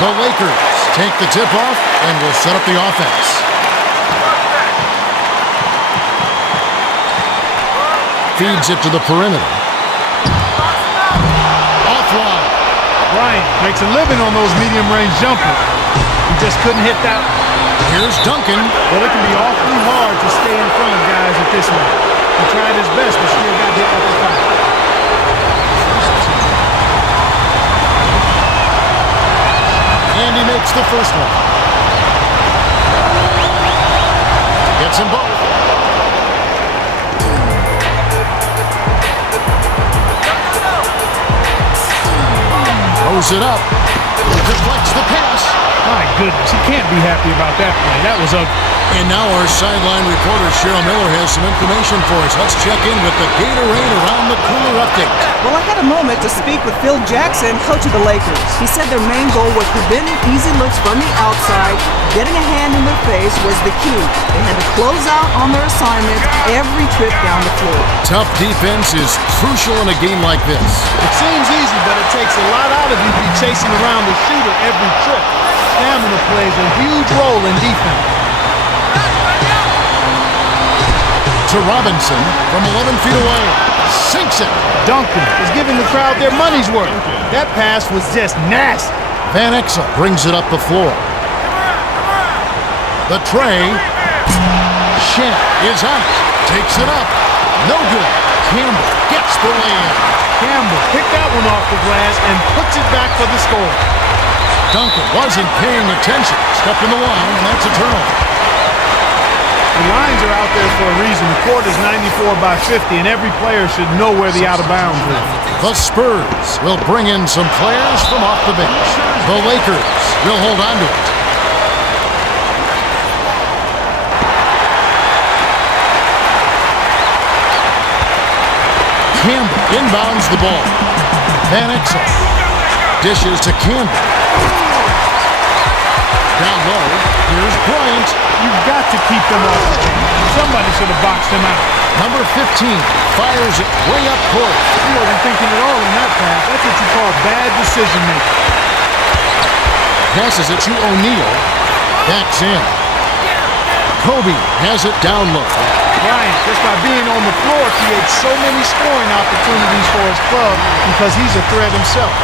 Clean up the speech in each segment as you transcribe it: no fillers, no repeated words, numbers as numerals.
The Lakers take the tip-off and will set up the offense. Feeds it to the perimeter. Offline. Bryant makes a living on those medium-range jumpers. He just couldn't hit that. Here's Duncan. Well, it can be awfully hard to stay in front of guys at this level. He tried his best, but still got hit with the foul. And he makes the first one. Gets them both. Throws it up. Deflects the pass. My goodness, he can't be happy about that play. That was ugly. And now our sideline reporter, Cheryl Miller, has some information for us. Let's check in with the Gatorade Around the Cooler update. Well, I had a moment to speak with Phil Jackson, coach of the Lakers. He said their main goal was preventing easy looks from the outside. Getting a hand in their face was the key. They had to close out on their assignments every trip down the floor. Tough defense is crucial in a game like this. It seems easy, but it takes a lot out of you to be chasing around the shooter every trip. Stamina plays a huge role in defense. To Robinson from 11 feet away. Sinks it. Duncan is giving the crowd their money's worth. That pass was just nasty. Van Exel brings it up the floor. The tray. Shen is on it. Takes it up. No good. Campbell gets the lay-in. Campbell picked that one off the glass and puts it back for the score. Duncan wasn't paying attention. Stepped in the line, and that's a turnover. The lines are out there for a reason. The court is 94 by 50, and every player should know where the out of bounds is. The Spurs will bring in some players from off the bench. The Lakers will hold on to it. Campbell inbounds the ball. Van Exel dishes to Campbell. Down low, here's Bryant. You've got to keep them off. Somebody should have boxed him out. Number 15 fires it way up court. He wasn't thinking at all in that pass. That's what you call bad decision making. Passes it to O'Neal. Backs in. Kobe has it down low. Bryant, just by being on the floor, creates so many scoring opportunities for his club because he's a threat himself.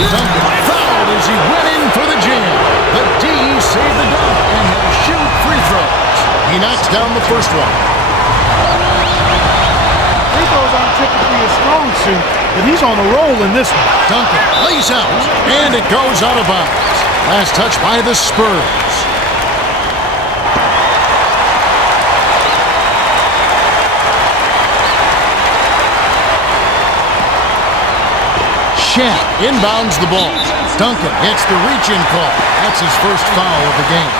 Duncan fouled as he went in for the jam. The D saved the dunk, and he'll shoot free throws. He knocks down the first one. Free throws aren't typically a strong suit, but he's on a roll in this one. Duncan lays out, and it goes out of bounds. Last touch by the Spurs. Shen inbounds the ball. Duncan hits the reach-in call. That's his first foul of the game.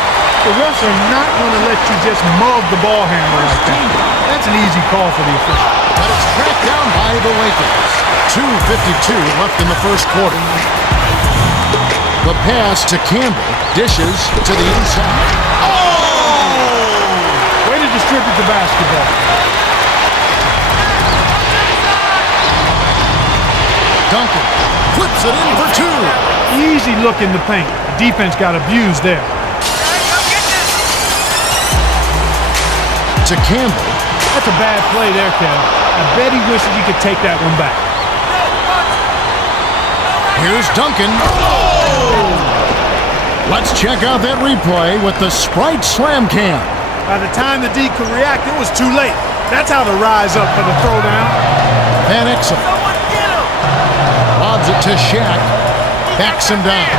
The refs are not going to let you just mug the ball handler like that. That's an easy call for the official. But it's tracked down by the Lakers. 2:52 left in the first quarter. The pass to Campbell. Dishes to the inside. Oh! Way to distribute the basketball. Duncan flips it in for two. Easy look in the paint. The defense got abused there. To Campbell. That's a bad play there, Kev. I bet he wishes he could take that one back. Here's Duncan. Oh! Let's check out that replay with the Sprite Slam Cam. By the time the D could react, it was too late. That's how to rise up for the throwdown. Van Exel lobs it to Shaq. Backs him down.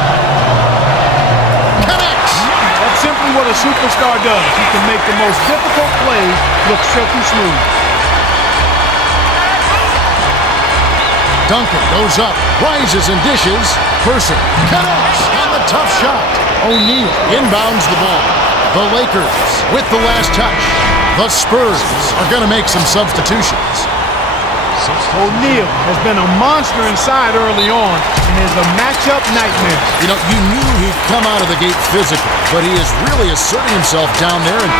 Connects. That's simply what a superstar does. He can make the most difficult plays look silky smooth. Duncan goes up, rises and dishes. Person connects on the tough shot. O'Neal inbounds the ball. The Lakers with the last touch. The Spurs are going to make some substitutions. O'Neal has been a monster inside early on and is a matchup nightmare. You know, you knew he'd come out of the gate physical, but he is really asserting himself down there, and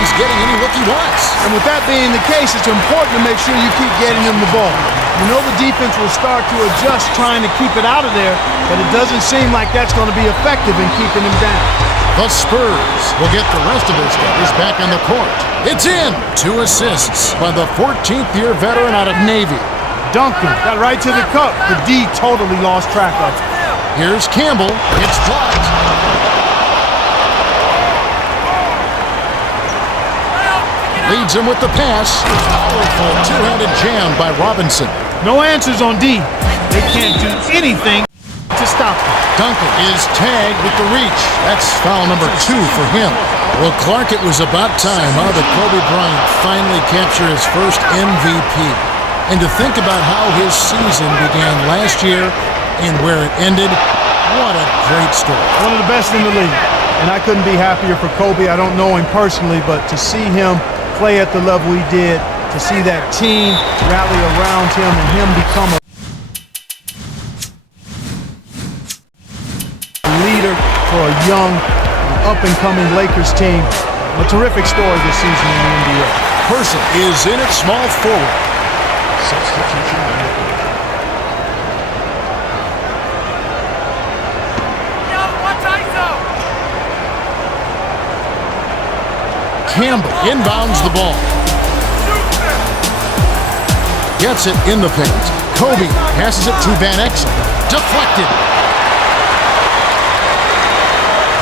he's getting any look he wants. And with that being the case, it's important to make sure you keep getting him the ball. You know the defense will start to adjust trying to keep it out of there, but it doesn't seem like that's going to be effective in keeping him down. The Spurs will get the rest of their starters back on the court. It's in! 2 assists by the 14th-year veteran out of Navy. Duncan got right to the cup, but D totally lost track of it. Here's Campbell. It's blocked. Leads him with the pass. Powerful two-handed jam by Robinson. No answers on D. They can't do anything to stop him. Duncan is tagged with the reach. That's foul number 2 for him. Well, Clark, it was about time, that Kobe Bryant finally captured his first MVP. And to think about how his season began last year and where it ended, what a great story. One of the best in the league. And I couldn't be happier for Kobe. I don't know him personally, but to see him play at the level he did, to see that team rally around him and him become a leader for a young, up-and-coming Lakers team. A terrific story this season in the NBA. Person is in at small forward. Substitution number 4. Campbell inbounds the ball. Gets it in the paint. Kobe passes it to Van Exel. Deflected.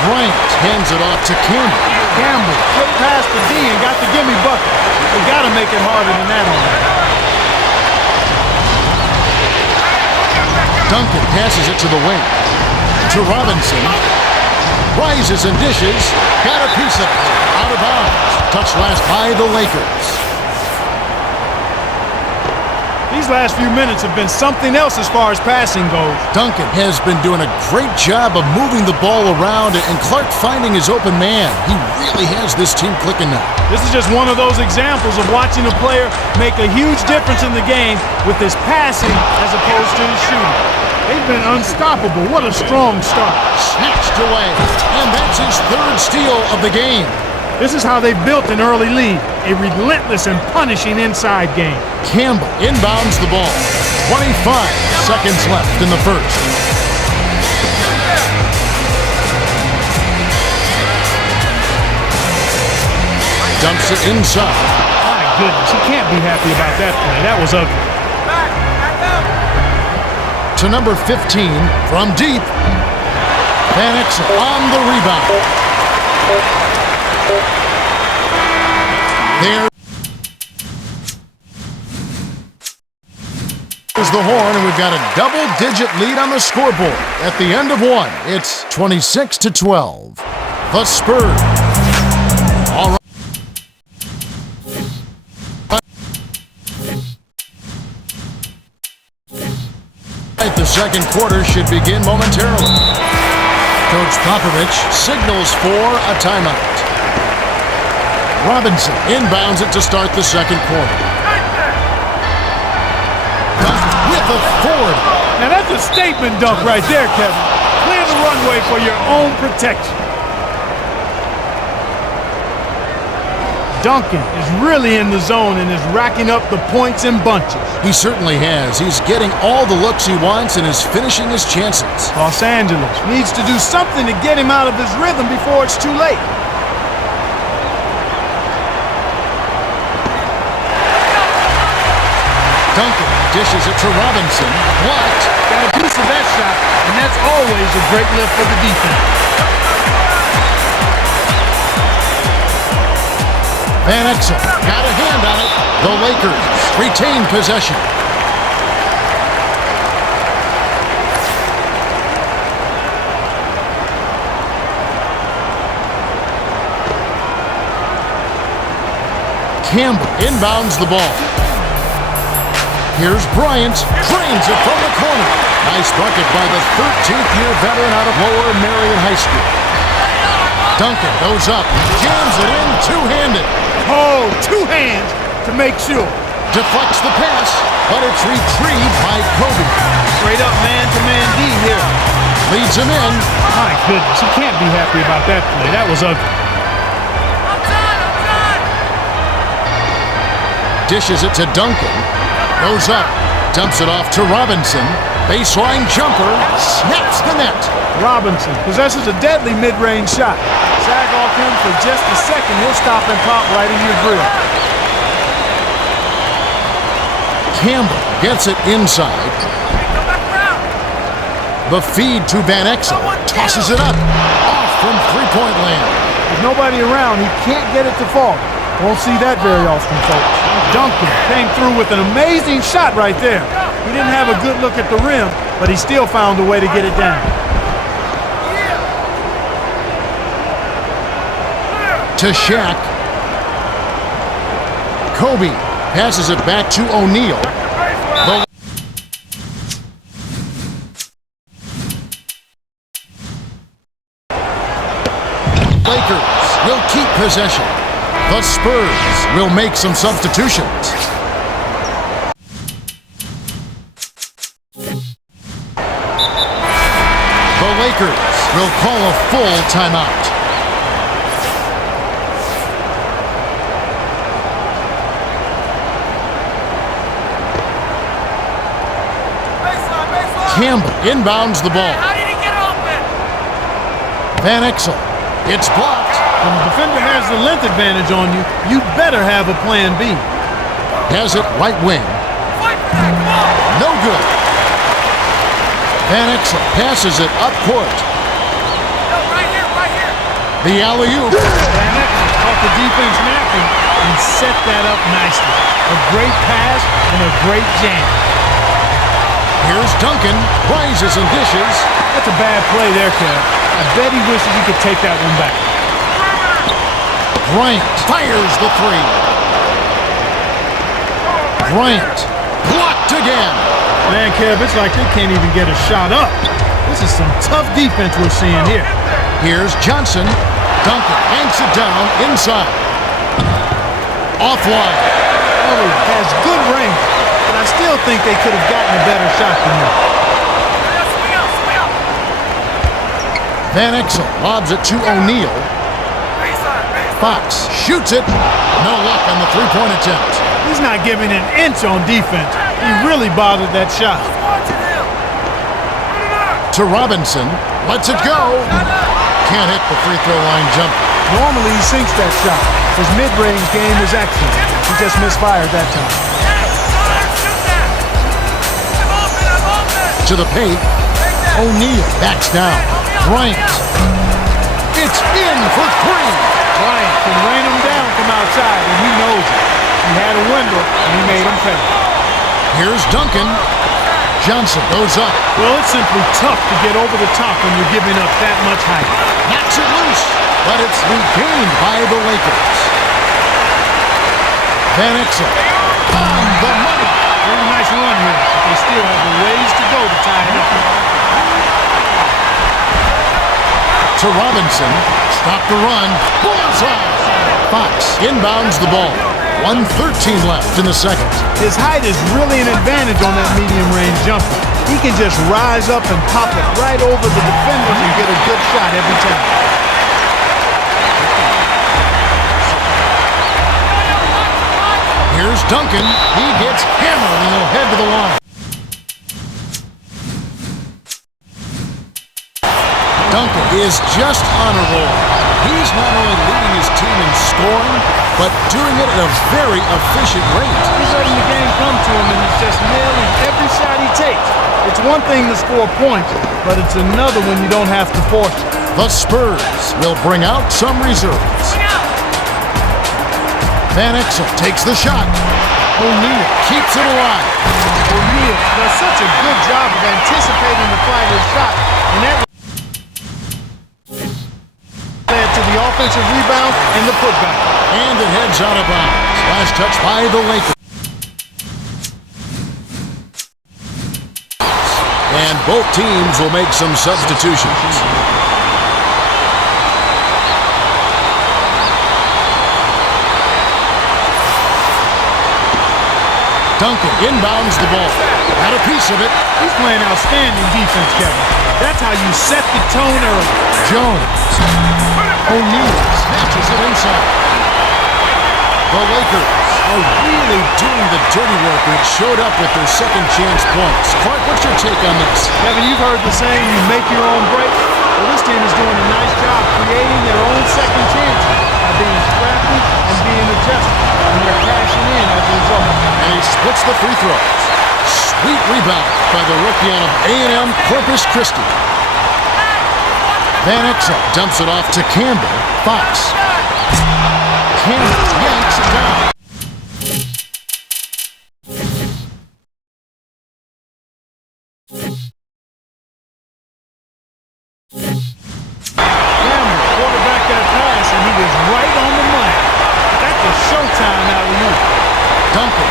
Bryant hands it off to Campbell. Campbell put past the D and got the gimme bucket. They got to make it harder than that on him. Duncan passes it to the wing. To Robinson. Rises and dishes. Got a piece of it. Out of bounds. Touch last by the Lakers. These last few minutes have been something else as far as passing goes. Duncan has been doing a great job of moving the ball around and Clark finding his open man. He really has this team clicking now. This is just one of those examples of watching a player make a huge difference in the game with his passing as opposed to his shooting. They've been unstoppable. What a strong start. Snatched away. And that's his 3rd steal of the game. This is how they built an early lead. A relentless and punishing inside game. Campbell inbounds the ball. 25 seconds left in the first. Dumps it inside. My goodness, he can't be happy about that play. That was ugly. To number 15 from deep. Van Exel on the rebound. There is the horn, and we've got a double-digit lead on the scoreboard. At the end of 1, it's 26-12. The Spurs. All right. The second quarter should begin momentarily. Coach Popovich signals for a timeout. Robinson inbounds it to start the second quarter. Dunk with authority. Now that's a statement dunk right there, Kevin. Clear the runway for your own protection. Duncan is really in the zone and is racking up the points in bunches. He certainly has. He's getting all the looks he wants and is finishing his chances. Los Angeles needs to do something to get him out of his rhythm before it's too late. Duncan dishes it to Robinson. Blocked. Got a piece of that shot, and that's always a great lift for the defense. Van Exel got a hand on it. The Lakers retain possession. Campbell inbounds the ball. Here's Bryant. Drains it from the corner. Nice bucket by the 13th-year veteran out of Lower Merion High School. Duncan goes up, jams it in two-handed. Oh, 2 hands to make sure. Deflects the pass, but it's retrieved by Kobe. Straight up man-to-man D here. Leads him in. My goodness, he can't be happy about that play. That was ugly. Dishes it to Duncan. Goes up. Dumps it off to Robinson. Baseline jumper. Snaps the net. Robinson possesses a deadly mid-range shot. Sag off him for just a second. He'll stop and pop right in your grill. Campbell gets it inside. The feed to Van Exel. Tosses it up. Off from three-point land. With nobody around, he can't get it to fall. Won't see that very often, folks. Duncan came through with an amazing shot right there. He didn't have a good look at the rim, but he still found a way to get it down. To Shaq. Kobe passes it back to O'Neal. The Lakers will keep possession. The Spurs will make some substitutions. The Lakers will call a full timeout. Campbell inbounds the ball. How did he get open? Van Exel. It's blocked. When the defender has the length advantage on you, you better have a plan B. Has it right wing. Fight for that, come on! No good. Van Exel passes it up court. No, right here, right here! The alley-oop. Van Exel caught the defense napping and set that up nicely. A great pass and a great jam. Here's Duncan. Rises and dishes. That's a bad play there, Kev. I bet he wishes he could take that one back. Bryant fires the three. Bryant blocked again. Man, Kev, it's like they can't even get a shot up. This is some tough defense we're seeing here. Here's Johnson. Duncan hanks it down inside. Offline. Oh, he has good range, but I still think they could have gotten a better shot than that. Swing out, swing out! Van Exel lobs it to O'Neal. Baseline, baseline! Fox shoots it. No luck on the three-point attempt. He's not giving an inch on defense. He really bothered that shot. Watching him! To Robinson. Lets it go. Can't hit the free throw line jumper. Normally he sinks that shot. His mid-range game is excellent. He just misfired that time. Shoot that! I'm open! To the paint. O'Neal backs down. Bryant. It's in for three. Bryant can rain him down from outside, and he knows it. He had a window, and he made him pay. Here's Duncan. Johnson goes up. Well, it's simply tough to get over the top when you're giving up that much height. Knocks it loose, but it's regained by the Lakers. Van Exel on the money. Very nice run here, but they still have a ways to go to tie it up. To Robinson. Stop the run. Bullseye. Fox inbounds the ball. 1:13 left in the second. His height is really an advantage on that medium-range jumper. He can just rise up and pop it right over the defenders and get a good shot every time. Here's Duncan. He gets hammered and he'll head to the line. Duncan is just on a roll. He's not only leading his team in scoring, but doing it at a very efficient rate. He's letting the game come to him, and he's just nailing every shot he takes. It's one thing to score points, but it's another when you don't have to force it. The Spurs will bring out some reserves. Van Exel takes the shot. O'Neal keeps it alive. O'Neal does such a good job of anticipating the fighter's shot, and that led to the offensive rebound and the putback. And it heads out of bounds. Last touch by the Lakers. And both teams will make some substitutions. Duncan inbounds the ball. Got a piece of it. He's playing outstanding defense, Kevin. That's how you set the tone early. Jones. O'Neal snatches it inside. The Lakers are really doing the dirty work and showed up with their second chance points. Clark, what's your take on this? Kevin, you've heard the saying, you make your own break. Well, this team is doing a nice job creating their own second chances by being scrappy and being adjusted, and they're cashing in as a result. And he splits the free throws. Sweet rebound by the rookie out of A&M Corpus Christi. Van Exel dumps it off to Campbell. Fox. Campbell yanks it down. Campbell quarterback that pass, and he was right on the money. That's a showtime alley-oop. Duncan.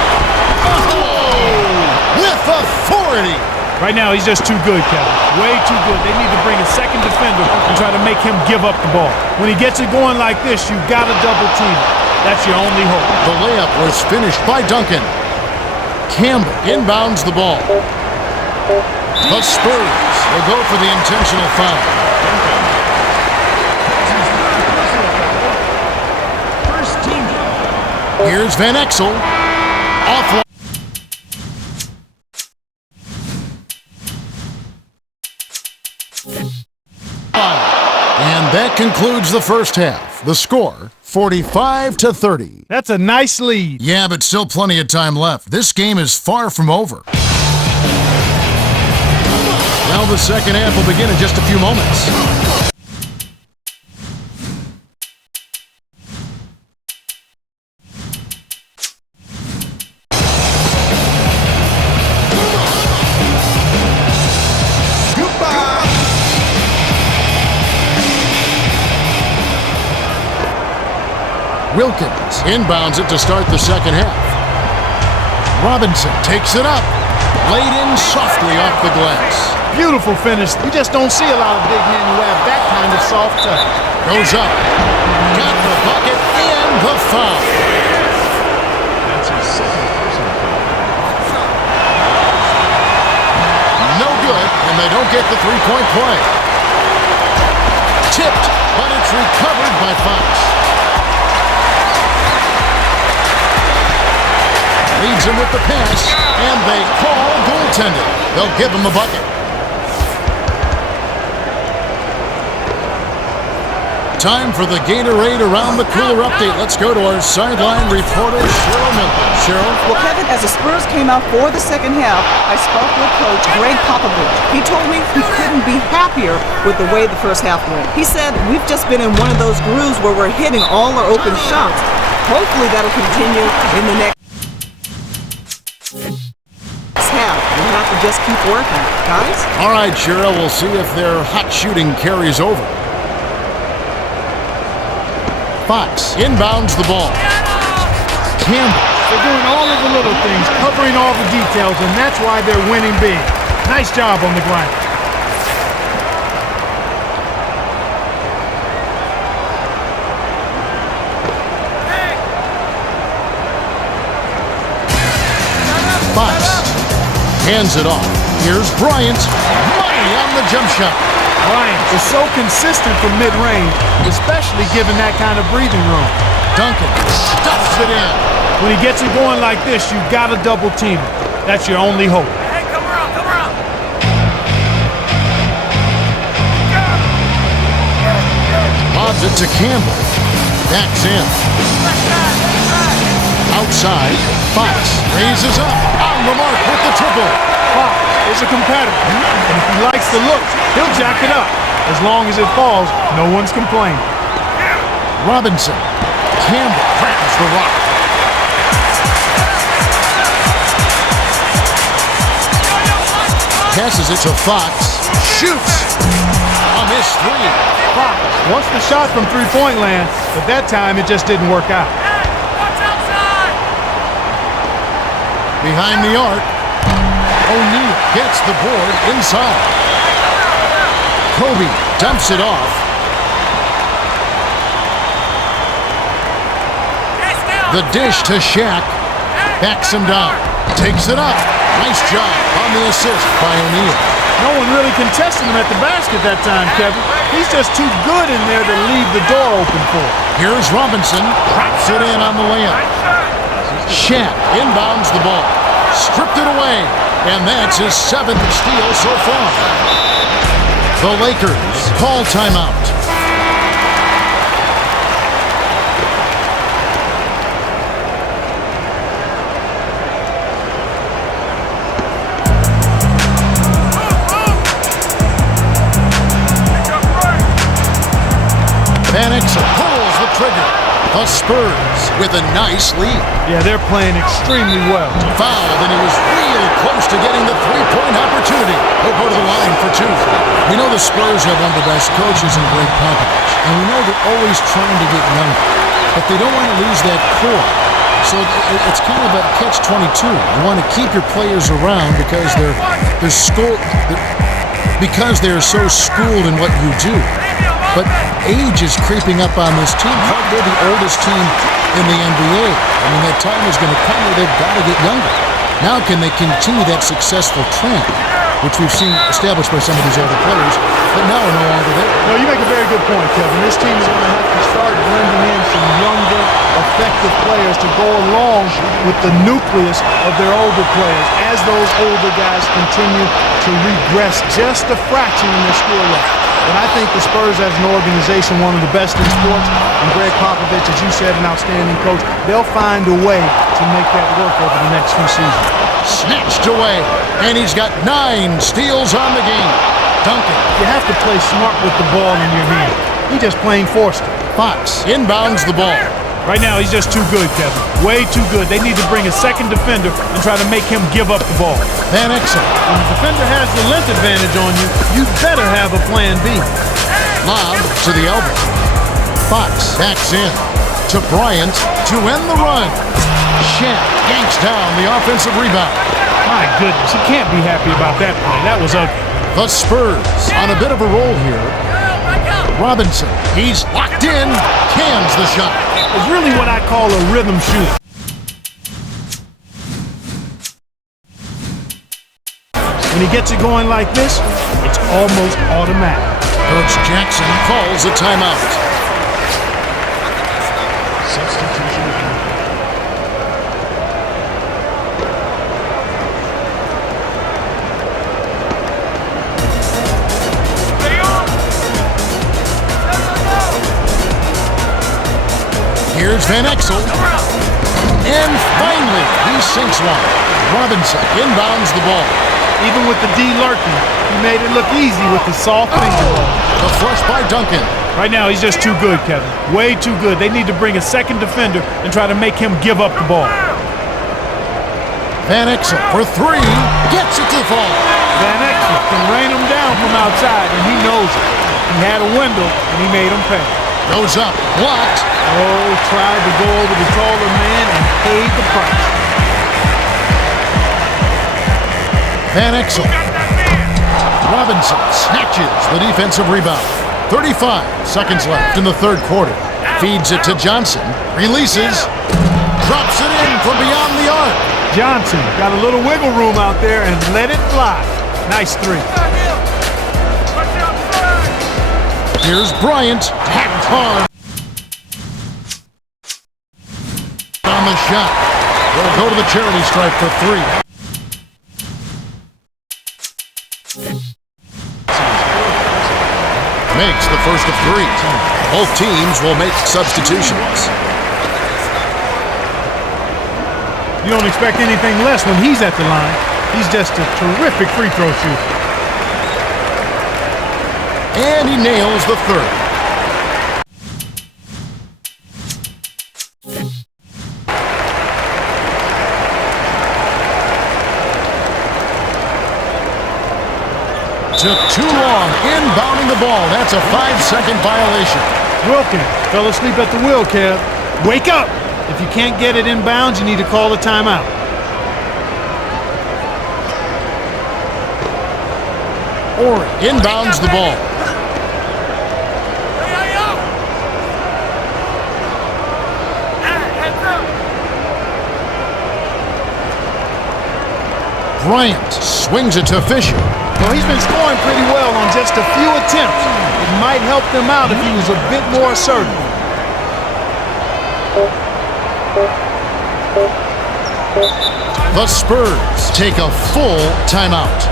Oh! With authority. Right now, he's just too good, Kevin. Way too good. They need to bring a second defender and try to make him give up the ball. When he gets it going like this, you've got to double team it. That's your only hope. The layup was finished by Duncan. Campbell inbounds the ball. The Spurs will go for the intentional foul. First team. Here's Van Exel. Off. And that concludes the first half. The score, 45-30. That's a nice lead. Yeah, but still plenty of time left. This game is far from over. Well, the second half will begin in just a few moments. Wilkins inbounds it to start the second half. Robinson takes it up. Laid in softly off the glass. Beautiful finish. You just don't see a lot of big men who have that kind of soft touch. Goes up. Got the bucket and the foul. That's his second personal foul. No good, and they don't get the three-point play. Tipped, but it's recovered by Fox. Leads him with the pass, and they call goaltending. They'll give him a bucket. Time for the Gatorade Around the Cooler update. Let's go to our sideline reporter, Cheryl Miller. Cheryl? Well, Kevin, as the Spurs came out for the second half, I spoke with Coach Greg Popovich. He told me he couldn't be happier with the way the first half went. He said, we've just been in one of those grooves where we're hitting all our open shots. Hopefully that'll continue in the next half. We'll have to just keep working, guys. All right, Cheryl, we'll see if their hot shooting carries over. Fox inbounds the ball. Campbell. They're doing all of the little things, covering all the details, and that's why they're winning big. Nice job on the ground. Fox hands it off. Here's Bryant. Money on the jump shot. Bryant is so consistent from mid-range, especially given that kind of breathing room. Duncan stuffs it in. When he gets it going like this, you've got to double team it. That's your only hope. Hey, come around, come around. Lobs it to Campbell. Backs in. Outside, Fox raises up. On the mark with the triple. Fox is a competitor, and if he likes the looks, he'll jack it up. As long as it falls, no one's complaining. Robinson. Campbell grabs the rock. Passes it to Fox. Shoots. A missed three. Fox wants the shot from three-point land, but that time it just didn't work out. Watch outside. Behind the arc. O'Neal gets the board inside. Kobe dumps it off. The dish to Shaq. Backs him down. Takes it up. Nice job on the assist by O'Neal. No one really contested him at the basket that time, Kevin. He's just too good in there to leave the door open for him. Here's Robinson. Drops it in on the layup. Shat inbounds the ball. Stripped it away. And that's his 7th steal so far. The Lakers call timeout. Van Exel pulls the trigger. The Spurs with a nice lead. Yeah, they're playing extremely well. Fouled, and he was really close to getting the three-point opportunity. He'll go to the line for 2. We know the Spurs have one of the best coaches in Greg Popovich, and we know they're always trying to get younger, but they don't want to lose that core. So it's kind of a catch-22. You want to keep your players around because they're so schooled in what you do. But age is creeping up on this team. They're the oldest team in the NBA. I mean, that time is going to come where they've got to get younger. Now can they continue that successful trend, which we've seen established by some of these older players, but now are no longer there? No, you make a very good point, Kevin. This team is going to have to start blending in some younger, effective players to go along with the nucleus of their older players as those older guys continue to regress just a fraction in their skill level. And I think the Spurs as an organization, one of the best in sports, and Greg Popovich, as you said, an outstanding coach, they'll find a way to make that work over the next few seasons. Snatched away, and he's got 9 steals on the game. Duncan. You have to play smart with the ball in your hand. He just plain forced it. Fox inbounds the ball. Right now, he's just too good, Kevin. Way too good. They need to bring a second defender and try to make him give up the ball. Van Exel. When the defender has the length advantage on you, you better have a plan B. Lob to the elbow. Fox backs in to Bryant to end the run. Shat yanks down the offensive rebound. My goodness, he can't be happy about that play. That was ugly. The Spurs on a bit of a roll here. Robinson, he's locked in, cans the shot. It's really what I call a rhythm shooter. When he gets it going like this, it's almost automatic. Coach Jackson calls a timeout. Substitution of Here's Van Exel. And finally, he sinks one. Robinson inbounds the ball. Even with the D lurking, he made it look easy with the soft finger ball. The flush by Duncan. Right now, he's just too good, Kevin. Way too good. They need to bring a second defender and try to make him give up the ball. Van Exel for 3. Gets it to fall. Van Exel can rain him down from outside, and he knows it. He had a window, and he made him pay. Goes up. Blocked. Oh, tried to go over the taller man and paid the price. Van Exel. Robinson snatches the defensive rebound. 35 seconds left in the third quarter. Feeds it to Johnson. Releases. Drops it in from beyond the arc. Johnson got a little wiggle room out there and let it fly. Nice 3. Here's Bryant. Hacked hard. On the shot. They'll go to the charity stripe for 3. Makes the first of 3. Both teams will make substitutions. You don't expect anything less when he's at the line. He's just a terrific free throw shooter. And he nails the third. Took too long inbounding the ball. That's a 5-second violation. Wilkin fell asleep at the wheel, Kev. Wake up! If you can't get it inbounds, you need to call a timeout. Ori inbounds the ball. Bryant swings it to Fisher. Well, he's been scoring pretty well on just a few attempts. It might help them out if he was a bit more assertive. The Spurs take a full timeout.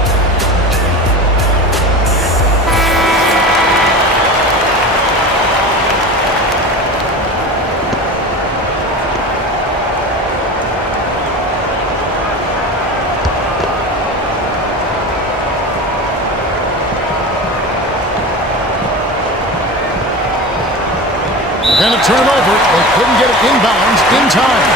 They're going to turn it over. They couldn't get it inbounds in time.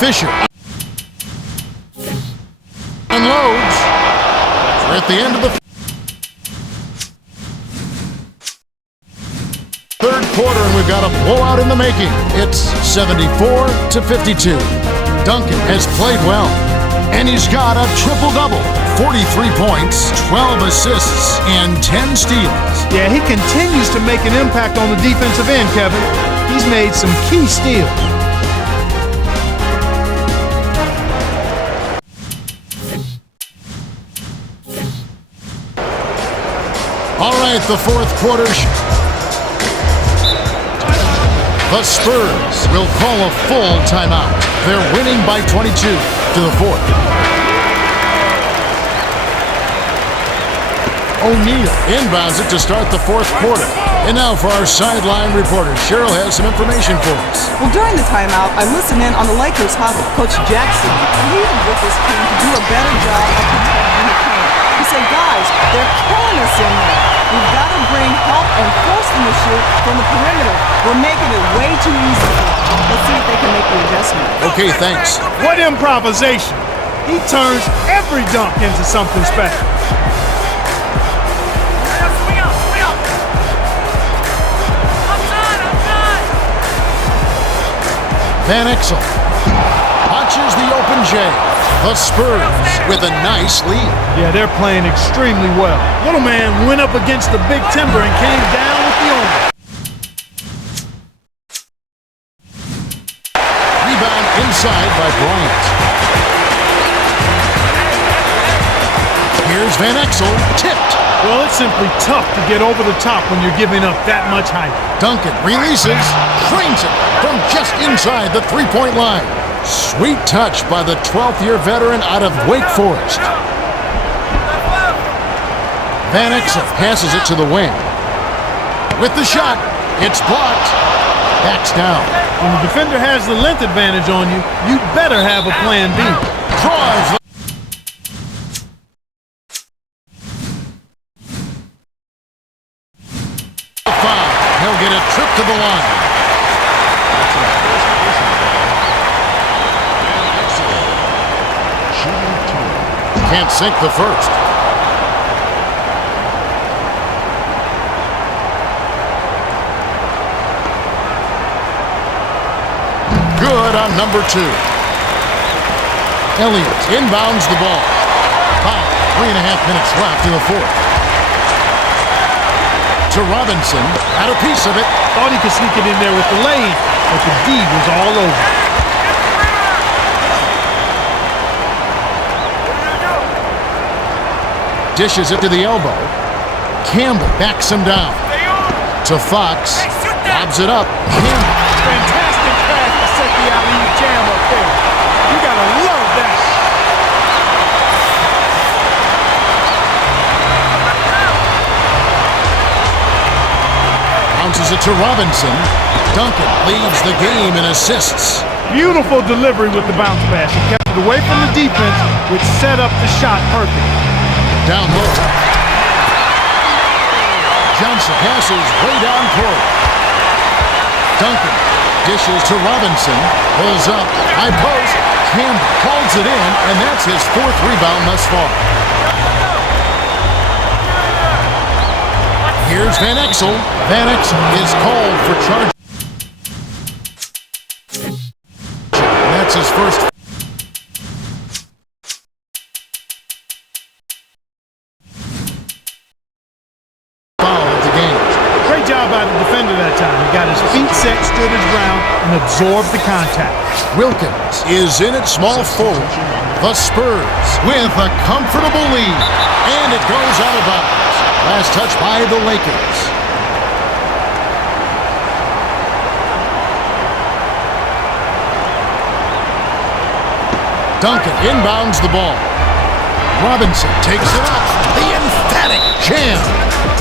Fisher unloads. We're at the end of the third quarter, and we've got a blowout in the making. It's 74-52. Duncan has played well, and he's got a triple-double. 43 points, 12 assists, and 10 steals. Yeah, he continues to make an impact on the defensive end, Kevin. He's made some key steals. All right, the fourth quarter. The Spurs will call a full timeout. They're winning by 22 to the fourth. O'Neal inbounds it to start the fourth quarter. And now for our sideline reporter, Cheryl has some information for us. Well, during the timeout, I listened in on the Lakers how Coach Jackson pleaded with his team to do a better job of protecting the paint. He said, guys, they're killing us in there. We've got to bring help and force them to shoot from the perimeter. We're making it way too easy for them. Let's see if they can make the adjustment. Okay, thanks. What improvisation. He turns every dunk into something special. Swing out, swing out. Outside. Van Exel punches the open J. The Spurs with a nice lead. Yeah, they're playing extremely well. Little man went up against the big timber and came down with the owner. Rebound inside by Bryant. Here's Van Exel, tipped. Well, it's simply tough to get over the top when you're giving up that much height. Duncan releases, trains it from just inside the three-point line. Sweet touch by the 12th-year veteran out of Wake Forest. Van Exel passes it to the wing. With the shot, it's blocked. Backs down. When the defender has the length advantage on you, you'd better have a plan B. Draws. The foul. He'll get a trip to the line. Can't sink the first. Good on number 2. Elliott inbounds the ball. About 3.5 minutes left in the fourth. To Robinson, had a piece of it. Thought he could sneak it in there with the lane, but the D was all over. Dishes it to the elbow. Campbell backs him down. To Fox. Lobs it up. Campbell. Fantastic pass to set the alley-oop jam up there. You gotta love that. Bounces it to Robinson. Duncan leads the game in assists. Beautiful delivery with the bounce pass. He kept it away from the defense, which set up the shot perfect. Down low. Johnson passes way down court. Duncan dishes to Robinson. Pulls up. High post. Campbell holds it in, and that's his 4th rebound thus far. Here's Van Exel. Van Exel is called for charge. And that's his first. Great job by the defender that time. He got his feet set, stood his ground, and absorb the contact. Wilkins is in at small forward. The Spurs with a comfortable lead. And it goes out of bounds. Last touch by the Lakers. Duncan inbounds the ball. Robinson takes it up. The emphatic jam.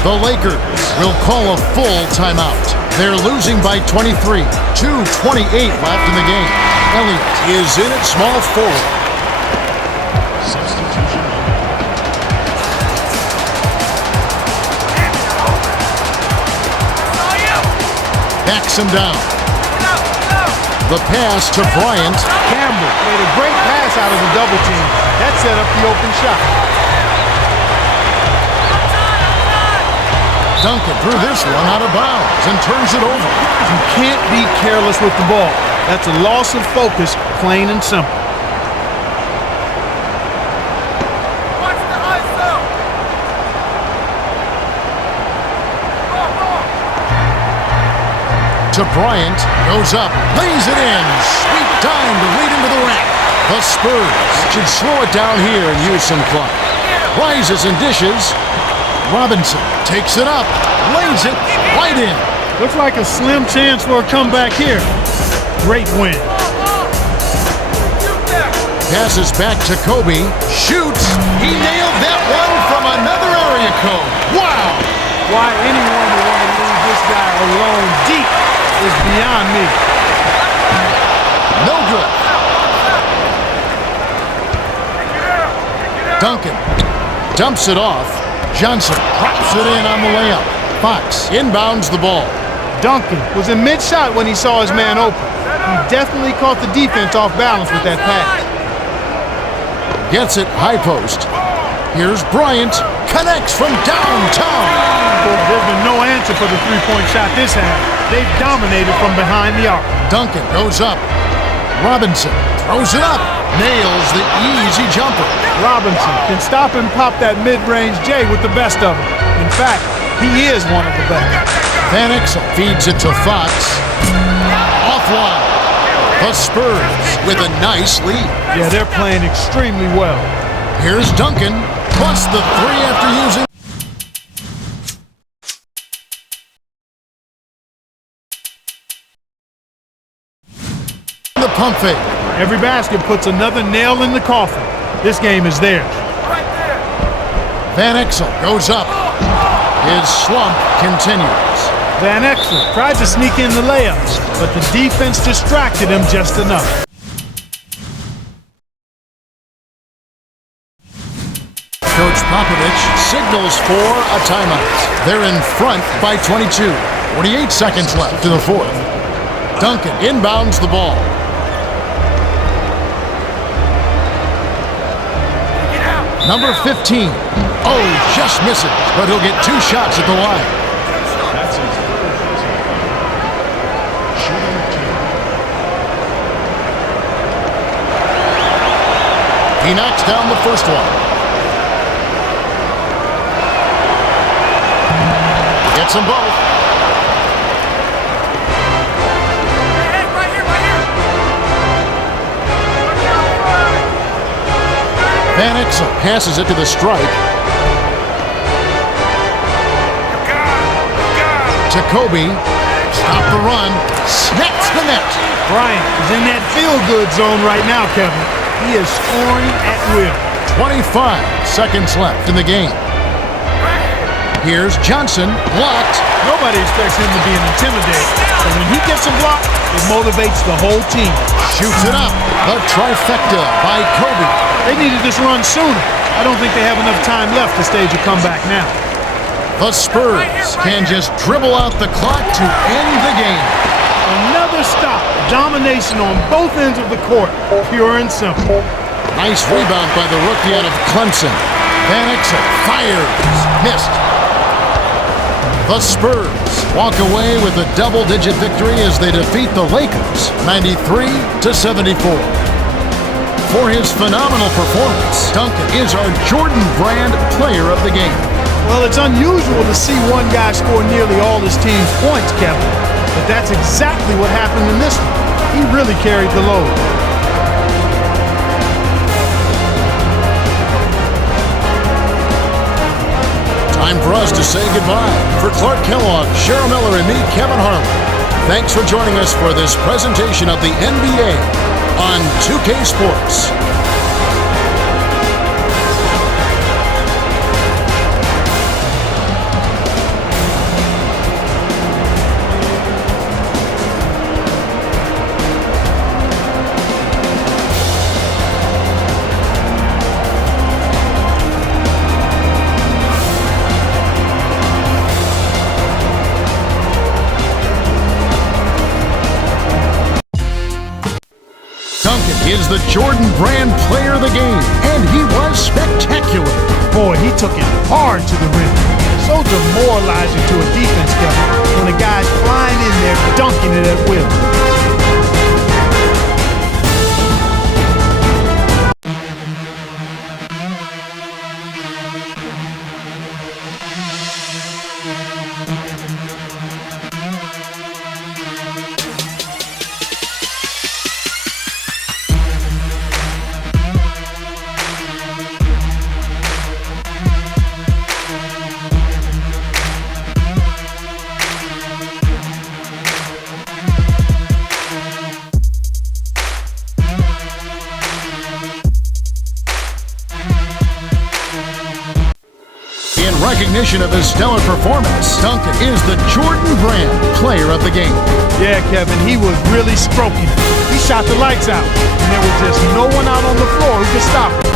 The Lakers will call a full timeout. They're losing by 23. 2:28 left in the game. Elliott is in at small forward. Substitution. Backs him down. The pass to Bryant. Campbell made a great pass out of the double team. That set up the open shot. Duncan threw this one out of bounds and turns it over. You can't be careless with the ball. That's a loss of focus, plain and simple. Watch the ISO. To Bryant, goes up, lays it in. Sweet dime to lead into the rack. The Spurs should slow it down here and use some clock. Rises and dishes. Robinson takes it up, lays it right in. Looks like a slim chance for a comeback here. Great win. Passes back to Kobe. Shoots. He nailed that one from another area code. Wow! Why anyone would want to leave this guy alone deep is beyond me. No good. Duncan dumps it off. Johnson drops it in on the layup. Fox inbounds the ball. Duncan was in mid-shot when he saw his man open. He definitely caught the defense off balance with that pass. Gets it high post. Here's Bryant. Connects from downtown. There's been no answer for the three-point shot this half. They've dominated from behind the arc. Duncan goes up. Robinson throws it up. Nails the easy jumper. Robinson can stop and pop that mid-range J with the best of them. In fact, he is one of the best. Van Exel feeds it to Fox. Offline. The Spurs with a nice lead. Yeah, they're playing extremely well. Here's Duncan, plus the three after using the pump fake. Every basket puts another nail in the coffin. This game is theirs. Van Exel goes up. His slump continues. Van Exel tried to sneak in the layups, but the defense distracted him just enough. Coach Popovich signals for a timeout. They're in front by 22. 48 seconds left in the fourth. Duncan inbounds the ball. Number 15. Oh, just misses, but he'll get two shots at the line. That's his third personal foul. Shooting two. He knocks down the first one. Gets them both. Hey, right here, right here. Van Exel passes it to the stripe. To Kobe. Stop the run. Snaps the net. Bryant is in that feel-good zone right now, Kevin. He is scoring at will. 25 seconds left in the game. Here's Johnson. Blocked. Nobody expects him to be intimidated, but when he gets a block, it motivates the whole team. Shoots it up. The trifecta by Kobe. They needed this run sooner. I don't think they have enough time left to stage a comeback now. The Spurs can just dribble out the clock to end the game. Another stop. Domination on both ends of the court. Pure and simple. Nice rebound by the rookie out of Clemson. Van Exel fires. Missed. The Spurs walk away with a double-digit victory as they defeat the Lakers 93-74. For his phenomenal performance, Duncan is our Jordan Brand Player of the Game. Well, it's unusual to see one guy score nearly all his team's points, Kevin. but that's exactly what happened in this one. He really carried the load. Time for us to say goodbye. For Clark Kellogg, Cheryl Miller, and me, Kevin Harlan, thanks for joining us for this presentation of the NBA on 2K Sports. Is the Jordan Brand player of the game, and he was spectacular. Boy, he took it hard to the rim. So demoralizing to a defense, Kevin, when a guy's flying in there, dunking it at will. In recognition of his stellar performance, Duncan is the Jordan Brand player of the game. Yeah, Kevin, he was really stroking. He shot the lights out, and there was just no one out on the floor who could stop him.